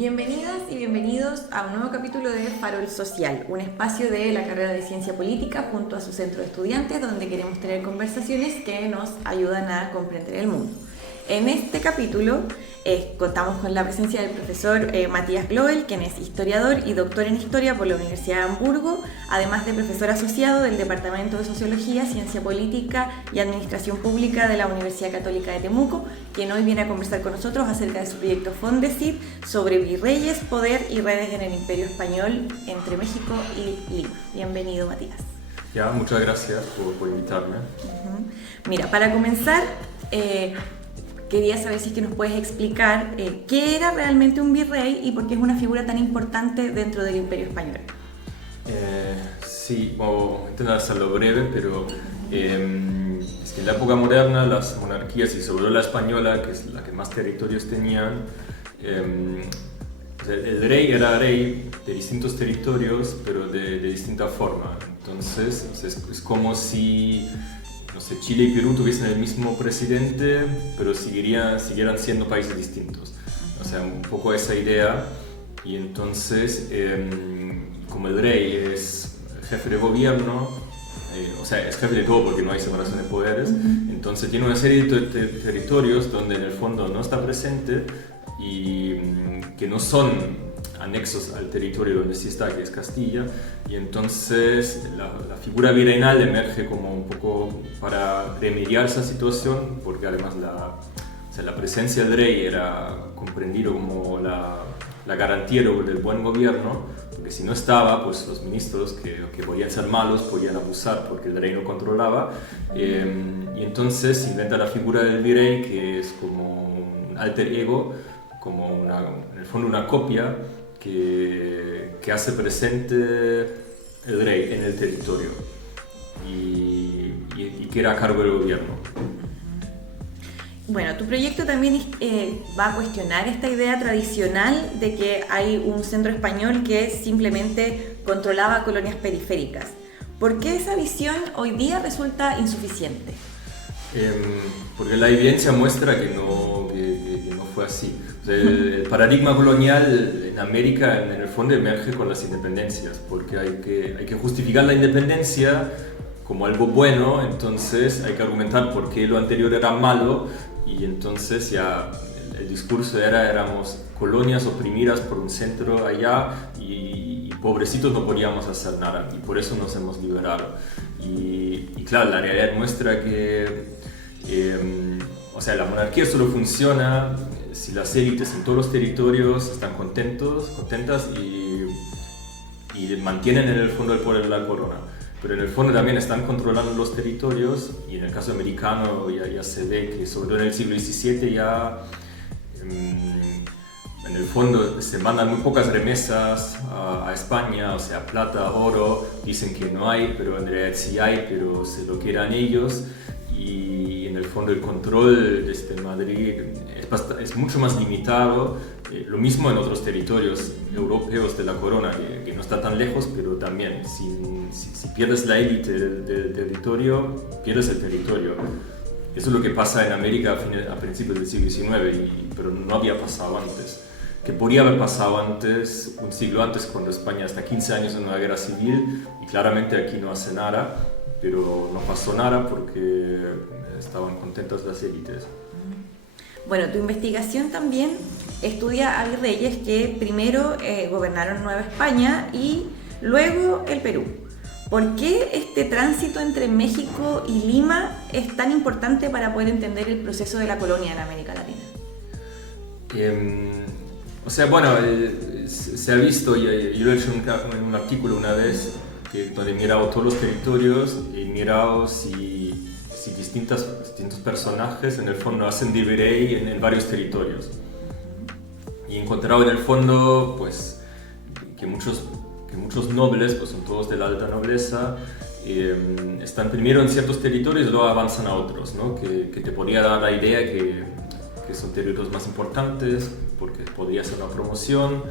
Bienvenidas y bienvenidos a un nuevo capítulo de Farol Social, un espacio de la carrera de Ciencia Política junto a su centro de estudiantes donde queremos tener conversaciones que nos ayudan a comprender el mundo. En este capítulo contamos con la presencia del profesor Matías Globel, quien es historiador y doctor en Historia por la Universidad de Hamburgo, además de profesor asociado del Departamento de Sociología, Ciencia Política y Administración Pública de la Universidad Católica de Temuco, quien hoy viene a conversar con nosotros acerca de su proyecto Fondesit sobre virreyes, poder y redes en el Imperio Español entre México y Lima. Bienvenido, Matías. Ya, muchas gracias por invitarme. Mira, para comenzar, quería saber si es que nos puedes explicar qué era realmente un virrey y por qué es una figura tan importante dentro del Imperio Español. Sí, voy a intentar hacerlo breve, pero es que en la época moderna las monarquías, y sobre todo la española, que es la que más territorios tenían, el rey era rey de distintos territorios, pero de distinta forma. Entonces es como si, no sé, Chile y Perú tuviesen el mismo presidente, pero siguieran siendo países distintos. O sea, un poco esa idea. Y entonces, como el rey es jefe de gobierno, o sea, es jefe de todo porque no hay separación de poderes, entonces tiene una serie de territorios donde en el fondo no está presente y que no son anexos al territorio donde sí está, que es Castilla, y entonces la figura virreinal emerge como un poco para remediar esa situación, porque además la presencia del rey era comprendido como la garantía del buen gobierno, porque si no estaba, pues los ministros que podían ser malos podían abusar porque el rey no controlaba, y entonces se inventa la figura del virrey, que es como un alter ego, como en el fondo una copia que hace presente el rey en el territorio y que era a cargo del gobierno. Bueno, tu proyecto también va a cuestionar esta idea tradicional de que hay un centro español que simplemente controlaba colonias periféricas. ¿Por qué esa visión hoy día resulta insuficiente? Porque la evidencia muestra que no fue así. O sea, el paradigma colonial en América en el fondo emerge con las independencias, porque hay que justificar la independencia como algo bueno, entonces hay que argumentar por qué lo anterior era malo, y entonces ya el discurso éramos colonias oprimidas por un centro allá y pobrecitos no podíamos hacer nada, y por eso nos hemos liberado. Y claro, la realidad muestra que o sea, la monarquía solo funciona si las élites en todos los territorios están contentas y mantienen en el fondo el poder de la corona. Pero en el fondo también están controlando los territorios, y en el caso americano ya se ve que sobre todo en el siglo XVII ya en el fondo se mandan muy pocas remesas a España, o sea, plata, oro, dicen que no hay, pero en realidad sí hay, pero se lo quedan ellos. Y en el fondo el control desde Madrid es mucho más limitado, lo mismo en otros territorios europeos de la corona, que no está tan lejos, pero también si pierdes la élite del territorio, pierdes el territorio. Eso es lo que pasa en América a principios del siglo XIX, pero no había pasado antes. Que podría haber pasado antes, un siglo antes, cuando España está 15 años en una guerra civil, y claramente aquí no hace nada, pero no pasó nada porque estaban contentas las élites. Bueno, tu investigación también estudia a virreyes que primero gobernaron Nueva España y luego el Perú. ¿Por qué este tránsito entre México y Lima es tan importante para poder entender el proceso de la colonia en América Latina? O sea, bueno, se ha visto, yo lo he hecho en un artículo una vez, donde he mirado todos los territorios y he mirado si distintos personajes en el fondo hacen de virrey en varios territorios. Y he encontrado en el fondo pues, que muchos nobles, pues son todos de la alta nobleza, están primero en ciertos territorios y luego avanzan a otros, ¿no? que te podría dar la idea que son territorios más importantes porque podría ser una promoción.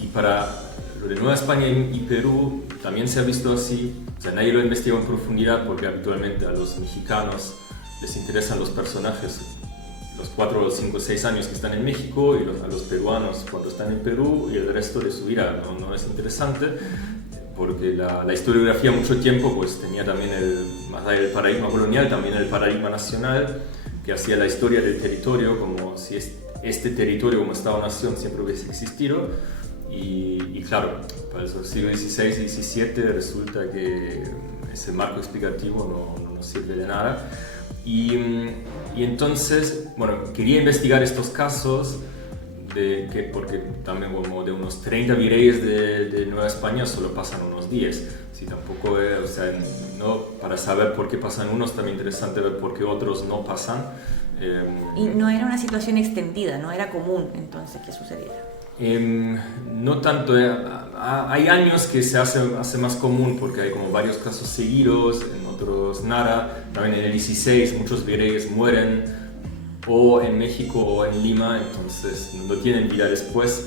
Y para lo de Nueva España y Perú también se ha visto así. O sea, nadie lo ha investigado en profundidad porque habitualmente a los mexicanos les interesan los personajes los 4, 5, 6 años que están en México y a los peruanos cuando están en Perú y el resto de su vida. No es interesante porque la historiografía mucho tiempo pues tenía también más allá del paradigma colonial, también el paradigma nacional que hacía la historia del territorio como si este territorio como Estado-Nación siempre hubiese existido. Y claro, para el siglo XVI y XVII resulta que ese marco explicativo no nos sirve de nada. Y entonces, bueno, quería investigar estos casos porque también como de unos 30 virreyes de Nueva España solo pasan unos 10. Sí, tampoco, o sea, no, para saber por qué pasan unos, también interesante ver por qué otros no pasan. Y no era una situación extendida, no era común entonces que sucediera. No tanto, hay años que se hace más común porque hay como varios casos seguidos, en otros nada. También en el 16 muchos virreyes mueren o en México o en Lima, entonces no tienen vida después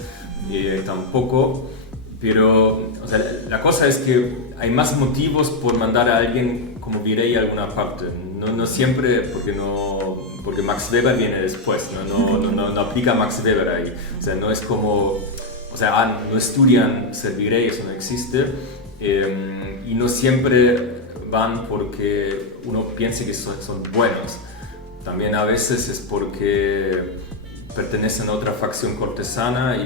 tampoco. Pero o sea, la cosa es que hay más motivos por mandar a alguien como virrey a alguna parte. No siempre porque Max Weber viene después, no aplica Max Weber ahí. O sea, no es como, o sea, no estudian ser virrey, eso no existe. Y no siempre van porque uno piense que son buenos. También a veces es porque pertenecen a otra facción cortesana,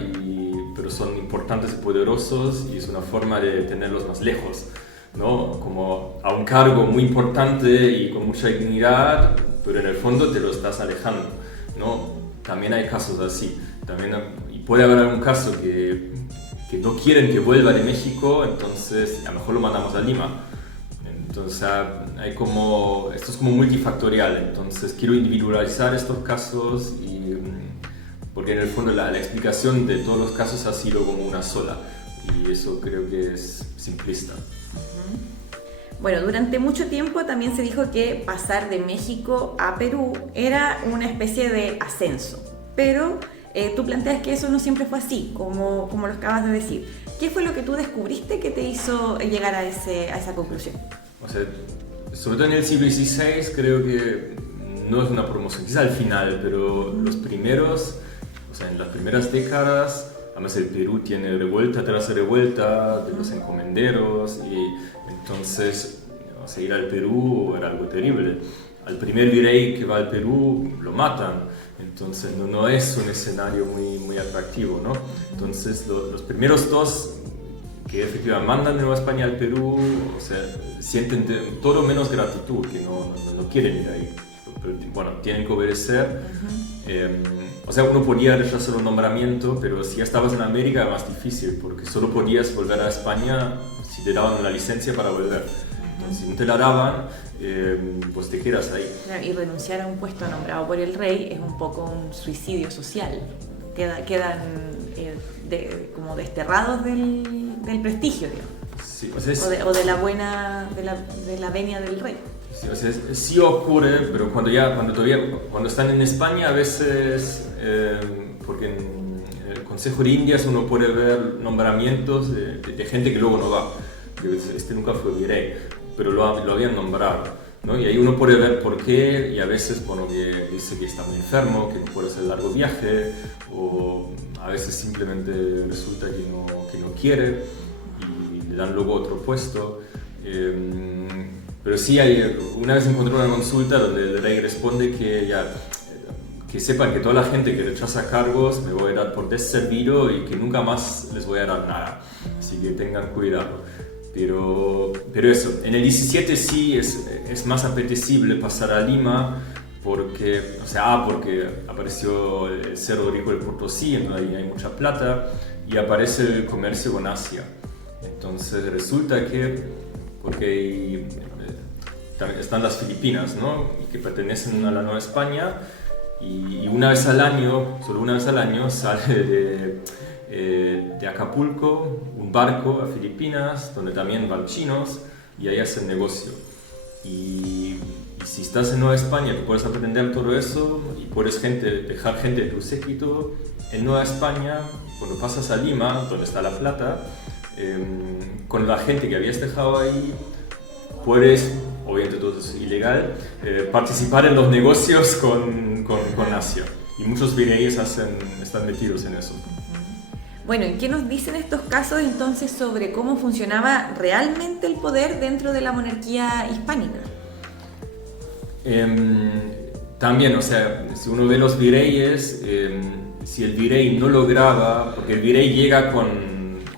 pero son importantes y poderosos y es una forma de tenerlos más lejos, ¿no? Como a un cargo muy importante y con mucha dignidad, pero en el fondo te lo estás alejando, ¿no? También hay casos así. Y puede haber algún caso que no quieren que vuelva de México, entonces a lo mejor lo mandamos a Lima. Entonces esto es como multifactorial, entonces quiero individualizar estos casos porque en el fondo la explicación de todos los casos ha sido como una sola y eso creo que es simplista. Bueno, durante mucho tiempo también se dijo que pasar de México a Perú era una especie de ascenso, pero tú planteas que eso no siempre fue así, como lo acabas de decir. ¿Qué fue lo que tú descubriste que te hizo llegar a esa conclusión? O sea, sobre todo en el siglo XVI creo que no es una promoción, quizá al final, pero los primeros, o sea, en las primeras décadas, además el Perú tiene revuelta tras revuelta de los encomenderos y entonces, o sea, ir al Perú era algo terrible. Al primer virrey que va al Perú lo matan, entonces no es un escenario muy atractivo, ¿no? Entonces los primeros dos que efectivamente mandan de Nueva España al Perú, o sea, sienten todo menos gratitud, que no quieren ir ahí. Pero, bueno, tienen que obedecer. O sea, uno podía rechazar un nombramiento, pero si ya estabas en América era más difícil, porque solo podías volver a España si te daban una licencia para volver. Entonces, si no te la daban, pues te quedas ahí. Y renunciar a un puesto nombrado por el rey es un poco un suicidio social. Quedan como desterrados del prestigio, digamos. Sí, o sea, o de la venia del rey. Sí, o sea, sí ocurre, pero cuando están en España a veces, porque en el Consejo de Indias uno puede ver nombramientos de gente que luego no va. Este nunca fue virrey, pero lo habían nombrado. ¿No? Y ahí uno puede ver por qué, y a veces que dice que está muy enfermo, que no puede hacer largo viaje, o a veces simplemente resulta que no quiere y le dan luego otro puesto. Pero sí, una vez encontré una consulta donde el rey responde que sepan que toda la gente que rechaza cargos me voy a dar por deservido y que nunca más les voy a dar nada, así que tengan cuidado. Pero eso, en el 17 sí es más apetecible pasar a Lima porque apareció el Cerro Rico del Potosí, en donde hay mucha plata, y aparece el comercio con Asia. Entonces resulta que, porque también están las Filipinas, ¿no? Y que pertenecen a la Nueva España, y solo una vez al año sale de Acapulco un barco a Filipinas donde también van chinos y ahí hacen negocio y si estás en Nueva España tú puedes aprender todo eso y puedes dejar gente de tu séquito en Nueva España. Cuando pasas a Lima, donde está la plata, con la gente que habías dejado ahí puedes o obviamente todo es ilegal, participar en los negocios con Asia. Y muchos virreyes están metidos en eso. Bueno, ¿y qué nos dicen estos casos entonces sobre cómo funcionaba realmente el poder dentro de la monarquía hispánica? También, o sea, si uno ve los virreyes, si el virrey no lograba, porque el virrey llega con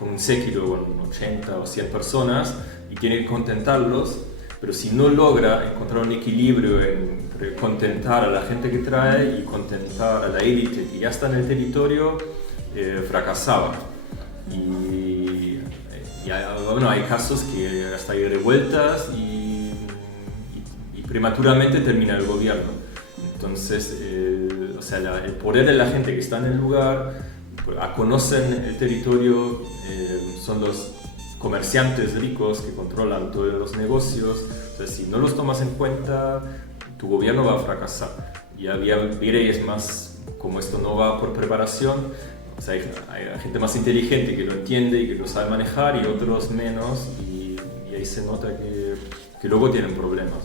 un séquito, con 80 o 100 personas y tiene que contentarlos, pero si no logra encontrar un equilibrio entre contentar a la gente que trae y contentar a la élite que ya está en el territorio, fracasaba. Y bueno, hay casos que hasta hay revueltas y prematuramente termina el gobierno. Entonces, o sea, el poder de la gente que está en el lugar, conocen el territorio, son los comerciantes ricos que controlan todos los negocios. Entonces, si no los tomas en cuenta, tu gobierno va a fracasar. Y había virreyes más, como esto no va por preparación, o sea, hay gente más inteligente que lo entiende y que lo sabe manejar y otros menos, y ahí se nota que luego tienen problemas.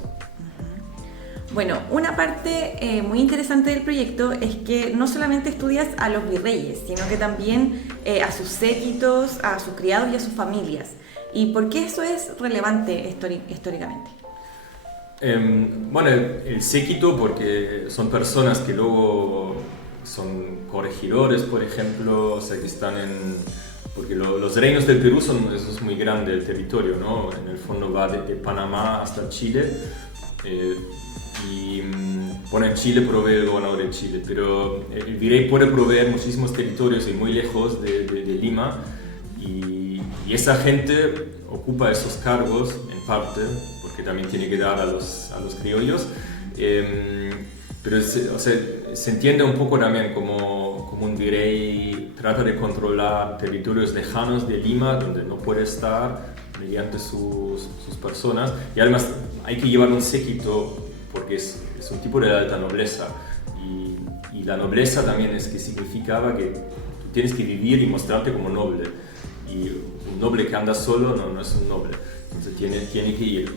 Bueno, una parte muy interesante del proyecto es que no solamente estudias a los virreyes, sino que también a sus séquitos, a sus criados y a sus familias. ¿Y por qué eso es relevante históricamente? Bueno, el séquito, porque son personas que luego son corregidores, por ejemplo, o sea, que están porque los reinos del Perú eso es muy grande el territorio, ¿no? En el fondo va de Panamá hasta Chile. Bueno, en Chile provee el gobernador de Chile, pero el virrey puede proveer muchísimos territorios y muy lejos de Lima, y esa gente ocupa esos cargos en parte porque también tiene que dar a los criollos, pero o sea, se entiende un poco también como un virrey trata de controlar territorios lejanos de Lima donde no puede estar mediante sus personas, y además hay que llevar un séquito porque es un tipo de alta nobleza, y la nobleza también es que significaba que tú tienes que vivir y mostrarte como noble, y un noble que anda solo no es un noble, entonces tiene que ir.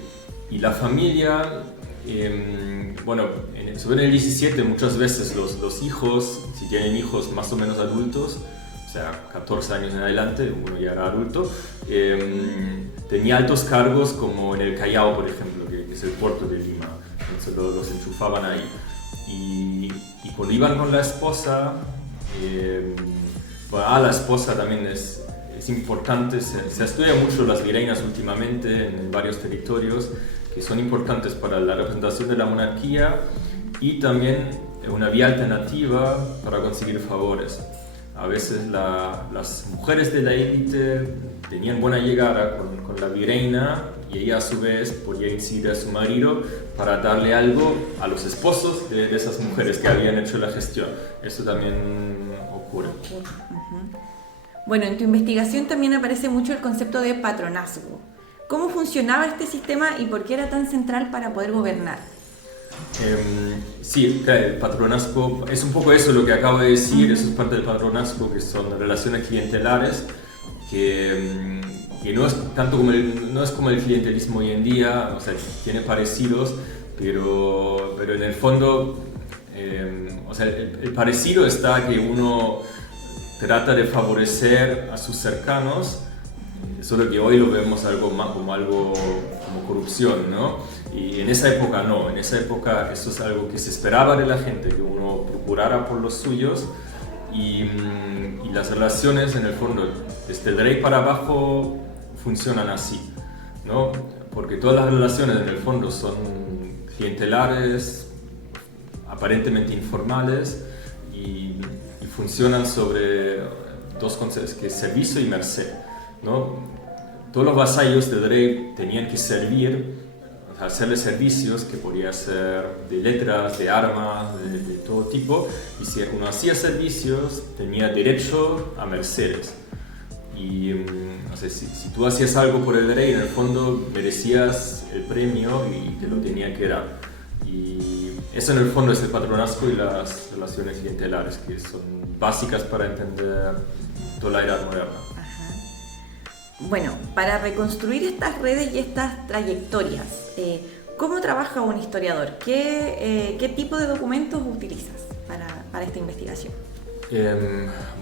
Y la familia, bueno, sobre el 17 muchas veces los hijos, si tienen hijos más o menos adultos, o sea, 14 años en adelante, uno ya era adulto, tenía altos cargos como en el Callao, por ejemplo, que es el puerto de Lima. Entonces los enchufaban ahí, y cuando iban con la esposa, bueno, la esposa también es importante, se estudia mucho las virreinas últimamente en varios territorios que son importantes para la representación de la monarquía y también una vía alternativa para conseguir favores. A veces las mujeres de la élite tenían buena llegada con la virreina, y ella a su vez podía incidir a su marido para darle algo a los esposos de esas mujeres que habían hecho la gestión. Eso también ocurre. Bueno, en tu investigación también aparece mucho el concepto de patronazgo. ¿Cómo funcionaba este sistema y por qué era tan central para poder gobernar? Sí, el patronazgo es un poco eso lo que acabo de decir, eso es parte del patronazgo, que son relaciones clientelares, que no es tanto no es como el clientelismo hoy en día, o sea, tiene parecidos, pero en el fondo, o sea, el parecido está que uno trata de favorecer a sus cercanos, solo que hoy lo vemos algo más como corrupción, ¿no? Y en esa época no, en esa época eso es algo que se esperaba de la gente, que uno procurara por los suyos, y las relaciones en el fondo, desde el rey para abajo, funcionan así, ¿no? Porque todas las relaciones en el fondo son clientelares, aparentemente informales, y funcionan sobre dos conceptos, que es servicio y merced, ¿no? Todos los vasallos del rey tenían que servir, hacerle servicios que podía ser de letras, de armas, de todo tipo, y si uno hacía servicios tenía derecho a mercedes. Y o sea, si tú hacías algo por el rey, en el fondo merecías el premio y te lo tenía que dar. Y eso en el fondo es el patronazgo y las relaciones clientelares, que son básicas para entender toda la edad moderna. Bueno, para reconstruir estas redes y estas trayectorias, ¿Cómo trabaja un historiador? ¿Qué tipo de documentos utilizas para esta investigación?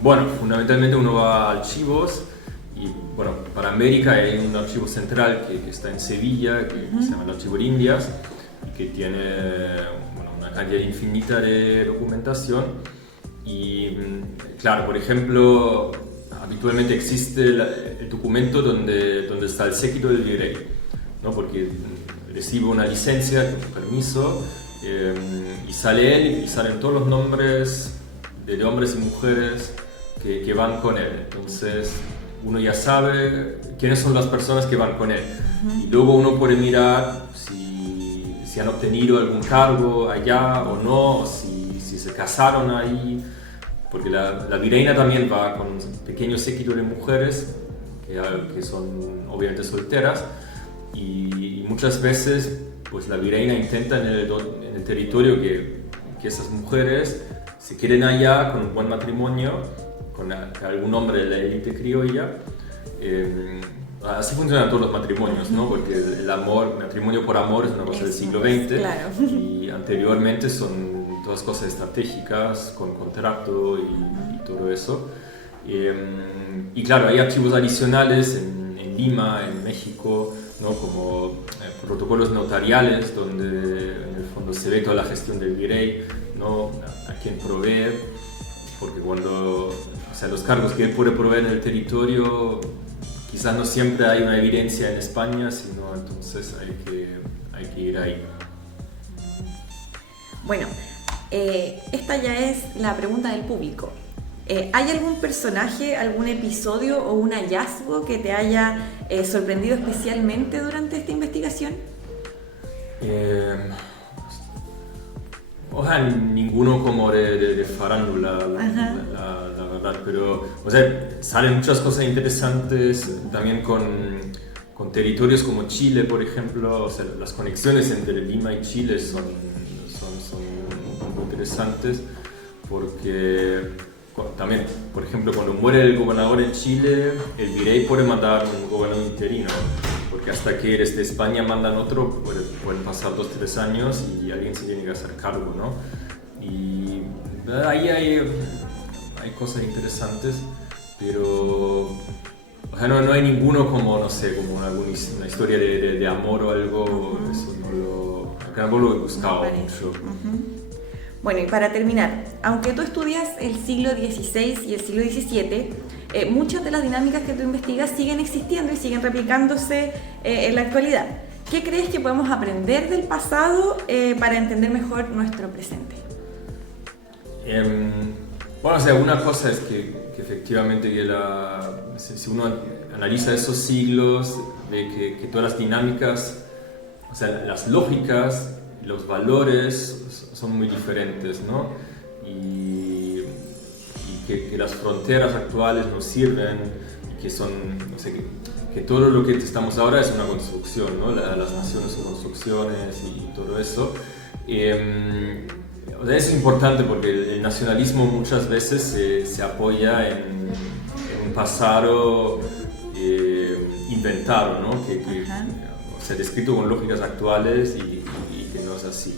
Bueno, fundamentalmente uno va a archivos y bueno, para América hay un archivo central que está en Sevilla, que se llama el Archivo de Indias, y que tiene bueno, una cantidad infinita de documentación. Y claro, por ejemplo, habitualmente existe el documento donde está el séquito del virrey, ¿no? Porque recibe una licencia, un permiso, y sale él y salen todos los nombres de hombres y mujeres que van con él. Entonces uno ya sabe quiénes son las personas que van con él. Y luego uno puede mirar si han obtenido algún cargo allá o no, o si se casaron ahí. Porque la virreina también va con un pequeño séquito de mujeres que son obviamente solteras. Y muchas veces pues la virreina intenta en el territorio que esas mujeres se queden allá con un buen matrimonio, con algún hombre de la élite criolla. Así funcionan todos los matrimonios, ¿no? Porque el matrimonio por amor es una cosa del siglo XX, claro. Y anteriormente son todas cosas estratégicas, con contrato y todo eso. Y claro, hay archivos adicionales en Lima, en México, ¿no? Como protocolos notariales, donde en el fondo se ve toda la gestión del virrey, ¿no? A quién provee, porque los cargos que él puede proveer en el territorio, quizás no siempre hay una evidencia en España, sino entonces hay que ir ahí. Bueno, esta ya es la pregunta del público. ¿Hay algún personaje, algún episodio o un hallazgo que te haya sorprendido especialmente durante esta investigación? Ojalá ninguno como de farándula, la verdad, pero salen muchas cosas interesantes también con territorios como Chile, por ejemplo. Las conexiones entre Lima y Chile son muy interesantes, porque también, por ejemplo, cuando muere el gobernador en Chile, el virrey puede mandar un gobernador interino, porque hasta que desde España mandan otro, pueden pasar 2-3 años y alguien se tiene que hacer cargo, ¿no? Y ahí hay cosas interesantes, pero no hay ninguno como, no sé, como una historia de amor o algo. Eso no lo he buscado mucho. Bueno, y para terminar, aunque tú estudias el siglo XVI y el siglo XVII, muchas de las dinámicas que tú investigas siguen existiendo y siguen replicándose en la actualidad. ¿Qué crees que podemos aprender del pasado para entender mejor nuestro presente? Una cosa es que efectivamente si uno analiza esos siglos, ve que todas las dinámicas, las lógicas, los valores son muy diferentes, ¿no? Y que las fronteras actuales nos sirven, y que todo lo que estamos ahora es una construcción, ¿no? Las naciones son construcciones y todo eso. Eso es importante porque el nacionalismo muchas veces se apoya en un pasado inventado, ¿no? Descrito con lógicas actuales y que no es así.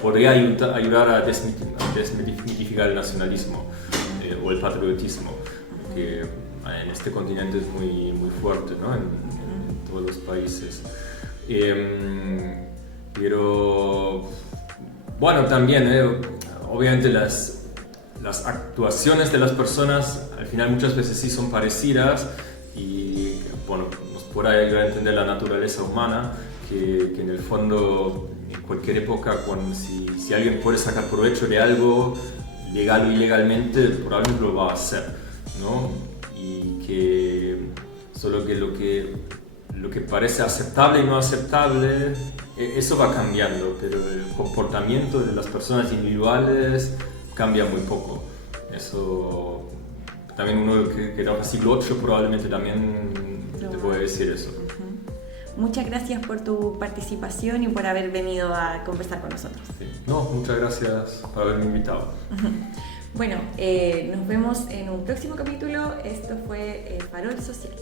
Podría ayudar a desmitificar el nacionalismo o el patriotismo, que en este continente es muy, muy fuerte, ¿no? En todos los países. Pero bueno, también, obviamente las actuaciones de las personas al final muchas veces sí son parecidas y bueno, nos puede ayudar a entender la naturaleza humana, que en el fondo en cualquier época, si alguien puede sacar provecho de algo legal o ilegalmente, probablemente lo va a hacer, ¿no? Y que solo que lo que parece aceptable y no aceptable, eso va cambiando, pero el comportamiento de las personas individuales cambia muy poco. Eso también uno que era del siglo VIII probablemente también te puede decir eso. Muchas gracias por tu participación y por haber venido a conversar con nosotros. Sí. Muchas gracias por haberme invitado. Bueno, nos vemos en un próximo capítulo. Esto fue Farol Social.